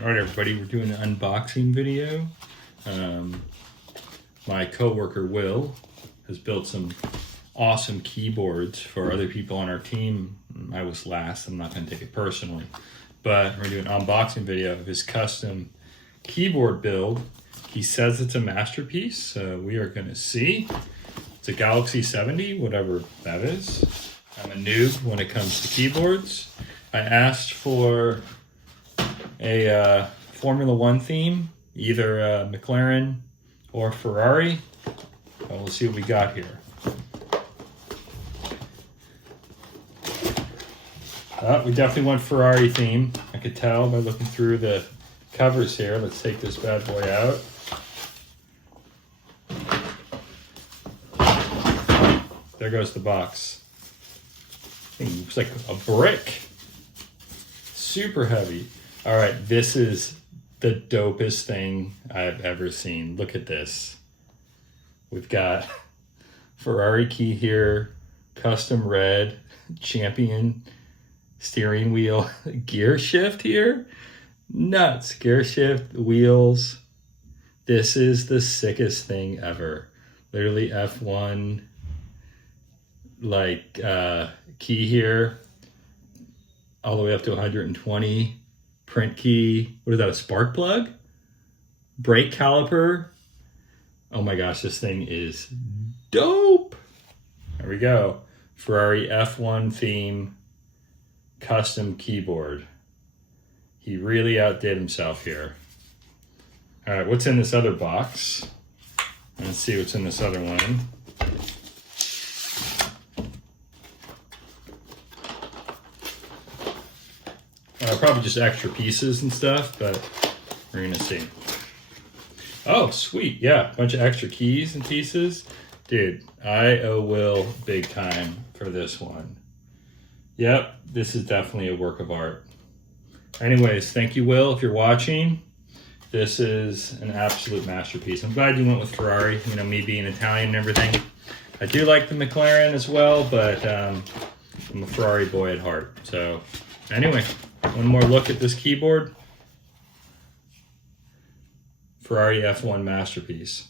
All right, everybody, we're doing an unboxing video. My coworker Will has built some awesome keyboards for other people on our team. I was last, I'm not gonna take it personally, but we're doing an unboxing video of his custom keyboard build. He says it's a masterpiece, so we are gonna see. It's a Galaxy 70, whatever that is. I'm a noob when it comes to keyboards. I asked for a Formula One theme, either McLaren or Ferrari. We'll see what we got here. We definitely want Ferrari theme. I could tell by looking through the covers here. Let's take this bad boy out. There goes the box. It looks like a brick. Super heavy. All right, this is the dopest thing I've ever seen. Look at this. We've got Ferrari key here, custom red, champion steering wheel, gear shift here. Nuts, gear shift, wheels. This is the sickest thing ever. Literally F1, like key here, all the way up to 120. Print key, what is that, a spark plug? Brake caliper. Oh my gosh, this thing is dope. There we go. Ferrari F1 theme, custom keyboard. He really outdid himself here. All right, what's in this other box? Let's see what's in this other one. Probably just extra pieces and stuff, but we're gonna see. Oh, sweet, yeah, bunch of extra keys and pieces. Dude, I owe Will big time for this one. Yep, this is definitely a work of art. Anyways, thank you, Will, if you're watching. This is an absolute masterpiece. I'm glad you went with Ferrari, you know, me being Italian and everything. I do like the McLaren as well, but I'm a Ferrari boy at heart. So anyway, one more look at this keyboard. Ferrari F1 masterpiece.